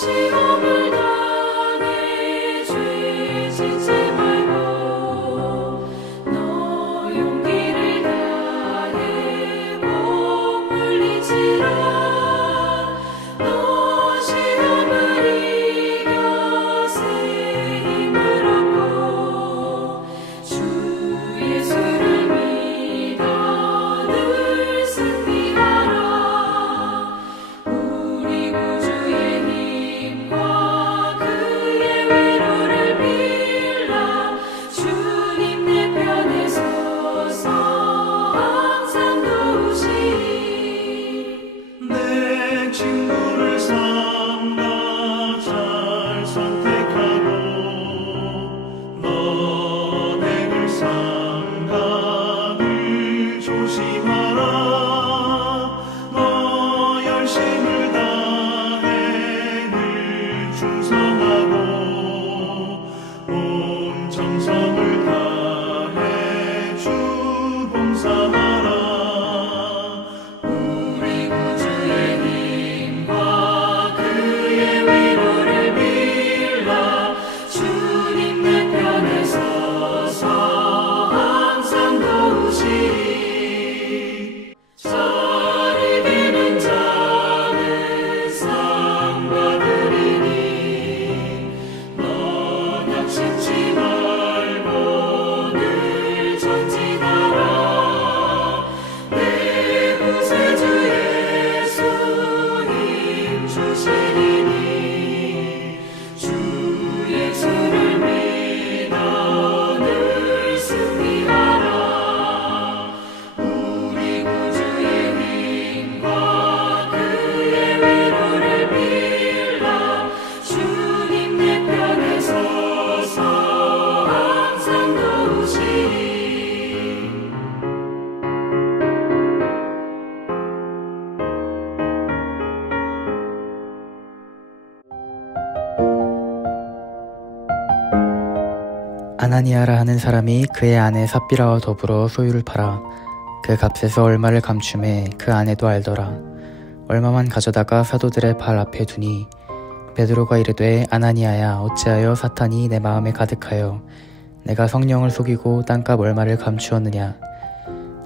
시험을 당해 죄 짓지 말고 너 용기를 다해 복 물리치라. 너 시험을 이겨 새 힘을 얻고 주 예수를 믿어 늘 승리하라. 우리 구주의 힘과 그의 위로를 빌라. 주님 내 편에 서서 항상 도우시리. 내 친구를 삼가 잘 선택하고 너를 삼가 늘 조심하라. 너 열심을 다해 늘 충성하고 온 정성을 다해 주 봉사하라. 우리 구주의 힘과 그의 위로를 빌라. 주님 내 편에 서서 항상 도우시리. 잘 이기는 자는 상 받으리니 너 낙심치 말고 늘 전진하라. 내 구세주 예수 힘 주시리니 주 예수를 믿어 늘 승리하라. 우리 구주의 힘과 그의 위로를 빌라. 주님 내 편에 서서 항상 도우시리. 아나니아라 하는 사람이 그의 아내 삽비라와 더불어 소유를 팔아 그 값에서 얼마를 감춤해 그 아내도 알더라. 얼마만 가져다가 사도들의 발 앞에 두니 베드로가 이르되 아나니아야 어찌하여 사탄이 내 마음에 가득하여 내가 성령을 속이고 땅값 얼마를 감추었느냐.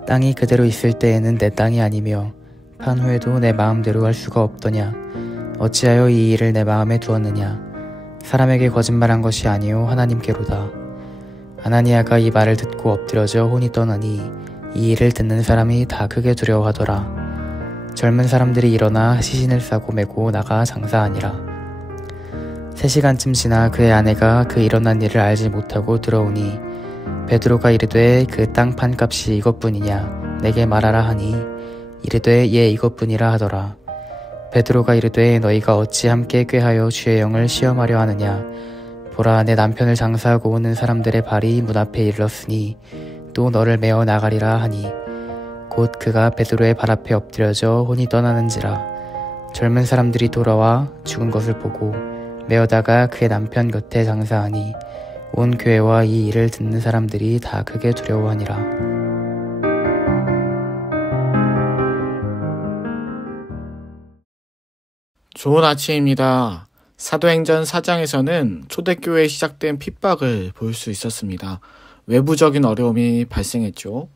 땅이 그대로 있을 때에는 내 땅이 아니며 판 후에도 내 마음대로 할 수가 없더냐. 어찌하여 이 일을 내 마음에 두었느냐. 사람에게 거짓말한 것이 아니요 하나님께로다. 아나니아가 이 말을 듣고 엎드려져 혼이 떠나니 이 일을 듣는 사람이 다 크게 두려워하더라. 젊은 사람들이 일어나 시신을 싸고 메고 나가 장사하니라. 3시간쯤 지나 그의 아내가 그 일어난 일을 알지 못하고 들어오니 베드로가 이르되 그 땅 판 값이 이것뿐이냐 내게 말하라 하니 이르되 예 이것뿐이라 하더라. 베드로가 이르되 너희가 어찌 함께 꾀하여 주의 영을 시험하려 하느냐. 보라 내 남편을 장사하고 오는 사람들의 발이 문 앞에 이르렀으니 또 너를 메어 나가리라 하니 곧 그가 베드로의 발 앞에 엎드려져 혼이 떠나는지라. 젊은 사람들이 돌아와 죽은 것을 보고 메어다가 그의 남편 곁에 장사하니 온 교회와 이 일을 듣는 사람들이 다 크게 두려워하니라. 좋은 아침입니다. 사도행전 4장에서는 초대교회에 시작된 핍박을 볼 수 있었습니다. 외부적인 어려움이 발생했죠.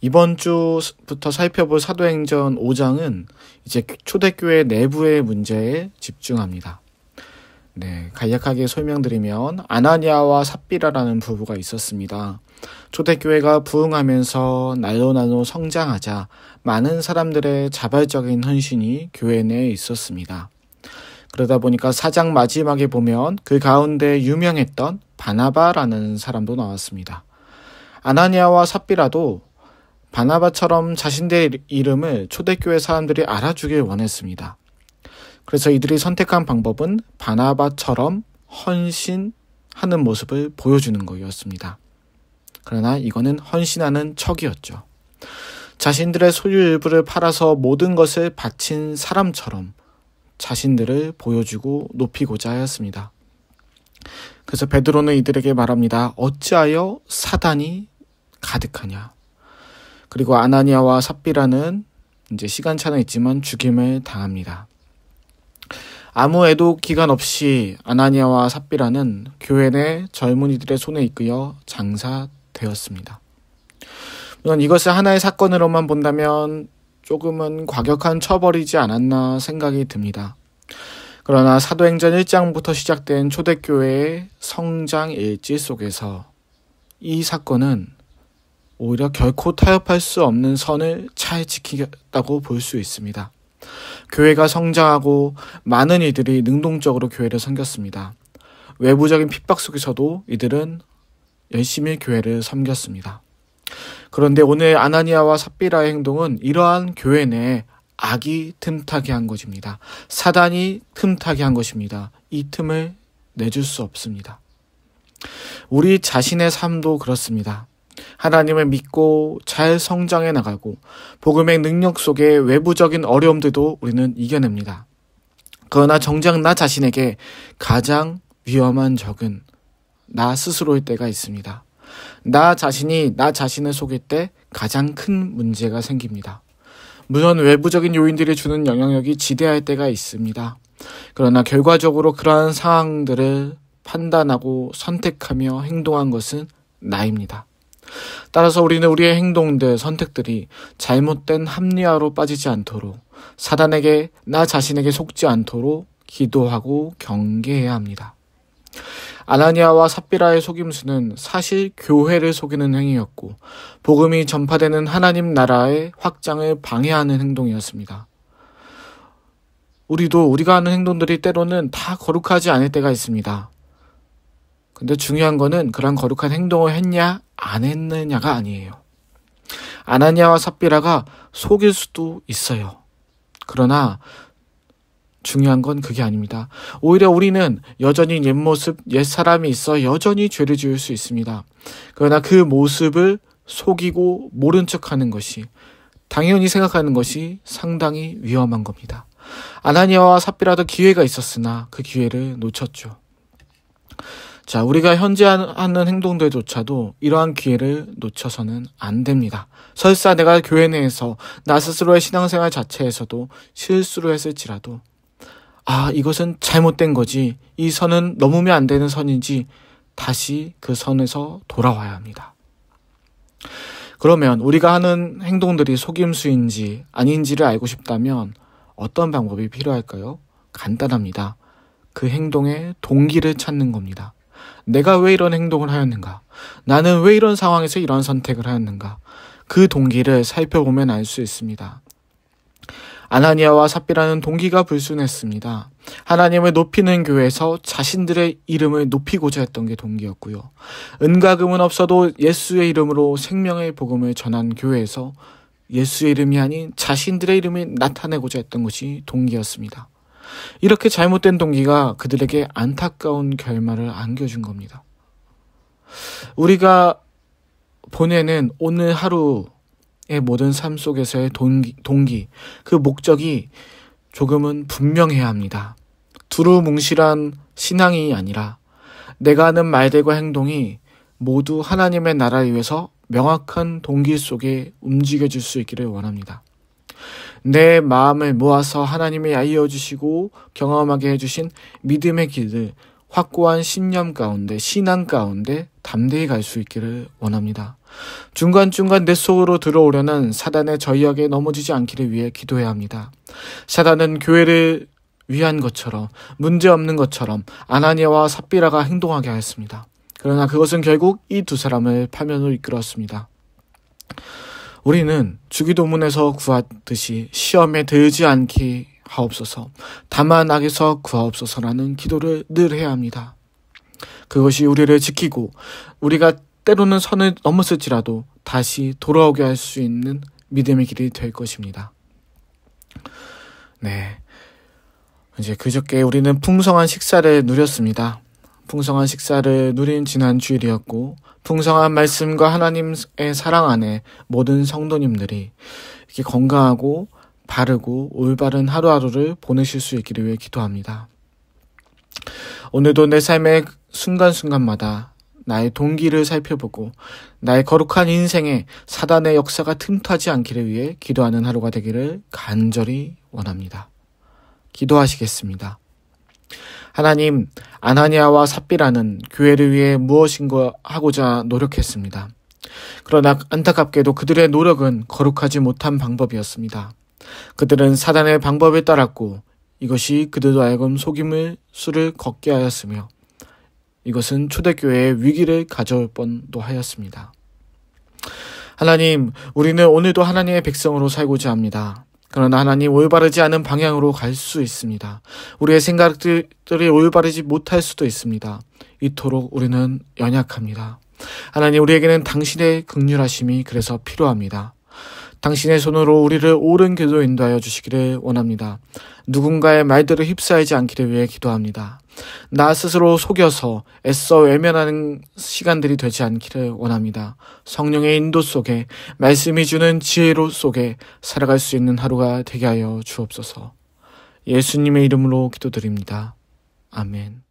이번 주부터 살펴볼 사도행전 5장은 이제 초대교회 내부의 문제에 집중합니다. 간략하게 설명드리면 아나니아와 삽비라라는 부부가 있었습니다. 초대교회가 부흥하면서 날로 성장하자 많은 사람들의 자발적인 헌신이 교회 내에 있었습니다. 그러다 보니까 4장 마지막에 보면 그 가운데 유명했던 바나바라는 사람도 나왔습니다. 아나니아와 삽비라도 바나바처럼 자신들의 이름을 초대교회 사람들이 알아주길 원했습니다. 그래서 이들이 선택한 방법은 바나바처럼 헌신하는 모습을 보여주는 거였습니다. 그러나 이거는 헌신하는 척이었죠. 자신들의 소유 일부를 팔아서 모든 것을 바친 사람처럼 자신들을 보여주고 높이고자 하였습니다. 그래서 베드로는 이들에게 말합니다. 어찌하여 사단이 가득하냐. 그리고 아나니아와 삽비라는 이제 시간차는 있지만 죽임을 당합니다. 아무 애도 기간 없이 아나니아와 삽비라는 교회 내 젊은이들의 손에 이끌려 장사되었습니다. 물론 이것을 하나의 사건으로만 본다면 조금은 과격한 처벌이지 않았나 생각이 듭니다. 그러나 사도행전 1장부터 시작된 초대교회의 성장 일지 속에서 이 사건은 오히려 결코 타협할 수 없는 선을 잘 지키겠다고 볼 수 있습니다. 교회가 성장하고 많은 이들이 능동적으로 교회를 섬겼습니다. 외부적인 핍박 속에서도 이들은 열심히 교회를 섬겼습니다. 그런데 오늘 아나니아와 삽비라의 행동은 이러한 교회 내에 악이 틈타게 한 것입니다. 사단이 틈타게 한 것입니다. 이 틈을 내줄 수 없습니다. 우리 자신의 삶도 그렇습니다. 하나님을 믿고 잘 성장해 나가고 복음의 능력 속에 외부적인 어려움들도 우리는 이겨냅니다. 그러나 정작 나 자신에게 가장 위험한 적은 나 스스로일 때가 있습니다. 나 자신이 나 자신을 속일 때 가장 큰 문제가 생깁니다. 물론 외부적인 요인들이 주는 영향력이 지대할 때가 있습니다. 그러나 결과적으로 그러한 상황들을 판단하고 선택하며 행동한 것은 나입니다. 따라서 우리는 우리의 행동들, 선택들이 잘못된 합리화로 빠지지 않도록 사단에게, 나 자신에게 속지 않도록 기도하고 경계해야 합니다. 아나니아와 삽비라의 속임수는 사실 교회를 속이는 행위였고 복음이 전파되는 하나님 나라의 확장을 방해하는 행동이었습니다. 우리가 하는 행동들이 때로는 다 거룩하지 않을 때가 있습니다. 근데 중요한 거는 그런 거룩한 행동을 했냐 안 했느냐가 아니에요. 아나니아와 삽비라가 속일 수도 있어요. 그러나 중요한 건 그게 아닙니다. 오히려 우리는 여전히 옛모습, 옛사람이 있어 여전히 죄를 지을 수 있습니다. 그러나 그 모습을 속이고 모른 척하는 것이, 당연히 생각하는 것이 상당히 위험한 겁니다. 아나니아와 삽비라도 기회가 있었으나 그 기회를 놓쳤죠. 자, 우리가 현재 하는 행동들조차도 이러한 기회를 놓쳐서는 안 됩니다. 설사 내가 교회 내에서 나 스스로의 신앙생활 자체에서도 실수를 했을지라도 이것은 잘못된 거지, 이 선은 넘으면 안 되는 선인지 다시 그 선에서 돌아와야 합니다. 그러면 우리가 하는 행동들이 속임수인지 아닌지를 알고 싶다면 어떤 방법이 필요할까요? 간단합니다. 그 행동의 동기를 찾는 겁니다. 내가 왜 이런 행동을 하였는가? 나는 왜 이런 상황에서 이런 선택을 하였는가? 그 동기를 살펴보면 알 수 있습니다. 아나니아와 삽비라는 동기가 불순했습니다. 하나님을 높이는 교회에서 자신들의 이름을 높이고자 했던 게 동기였고요. 은과 금은 없어도 예수의 이름으로 생명의 복음을 전한 교회에서 예수의 이름이 아닌 자신들의 이름을 나타내고자 했던 것이 동기였습니다. 이렇게 잘못된 동기가 그들에게 안타까운 결말을 안겨준 겁니다. 우리가 보내는 오늘 하루의 모든 삶 속에서의 동기, 그 목적이 조금은 분명해야 합니다. 두루뭉실한 신앙이 아니라 내가 하는 말들과 행동이 모두 하나님의 나라를 위해서 명확한 동기 속에 움직여질 수 있기를 원합니다. 내 마음을 모아서 하나님이 알려주시고 경험하게 해주신 믿음의 길을 확고한 신념 가운데, 신앙 가운데 담대히 갈 수 있기를 원합니다. 중간중간 내 속으로 들어오려는 사단의 저희에게 넘어지지 않기를 위해 기도해야 합니다. 사단은 교회를 위한 것처럼, 문제없는 것처럼 아나니아와 삽비라가 행동하게 하였습니다. 그러나 그것은 결국 이 두 사람을 파면으로 이끌었습니다. 우리는 주기도문에서 구하듯이 시험에 들지 않게 하옵소서, 다만 악에서 구하옵소서라는 기도를 늘 해야 합니다. 그것이 우리를 지키고 우리가 때로는 선을 넘었을지라도 다시 돌아오게 할 수 있는 믿음의 길이 될 것입니다. 네, 이제 그저께 우리는 풍성한 식사를 누렸습니다. 풍성한 식사를 누린 지난 주일이었고, 풍성한 말씀과 하나님의 사랑 안에 모든 성도님들이 이렇게 건강하고 바르고 올바른 하루하루를 보내실 수 있기를 위해 기도합니다. 오늘도 내 삶의 순간순간마다 나의 동기를 살펴보고 나의 거룩한 인생에 사단의 역사가 틈타지 않기를 위해 기도하는 하루가 되기를 간절히 원합니다. 기도하시겠습니다. 하나님, 아나니아와 삽비라는 교회를 위해 무엇인가 하고자 노력했습니다. 그러나 안타깝게도 그들의 노력은 거룩하지 못한 방법이었습니다. 그들은 사단의 방법에 따랐고 이것이 그들도 하여금 속임을 수를 걷게 하였으며 이것은 초대교회의 위기를 가져올 뻔도 하였습니다. 하나님, 우리는 오늘도 하나님의 백성으로 살고자 합니다. 그러나 하나님, 올바르지 않은 방향으로 갈 수 있습니다. 우리의 생각들이 올바르지 못할 수도 있습니다. 이토록 우리는 연약합니다. 하나님, 우리에게는 당신의 긍휼하심이 그래서 필요합니다. 당신의 손으로 우리를 옳은 길로 인도하여 주시기를 원합니다. 누군가의 말들을 휩싸이지 않기를 위해 기도합니다. 나 스스로 속여서 애써 외면하는 시간들이 되지 않기를 원합니다. 성령의 인도 속에, 말씀이 주는 지혜로 속에 살아갈 수 있는 하루가 되게 하여 주옵소서. 예수님의 이름으로 기도드립니다. 아멘.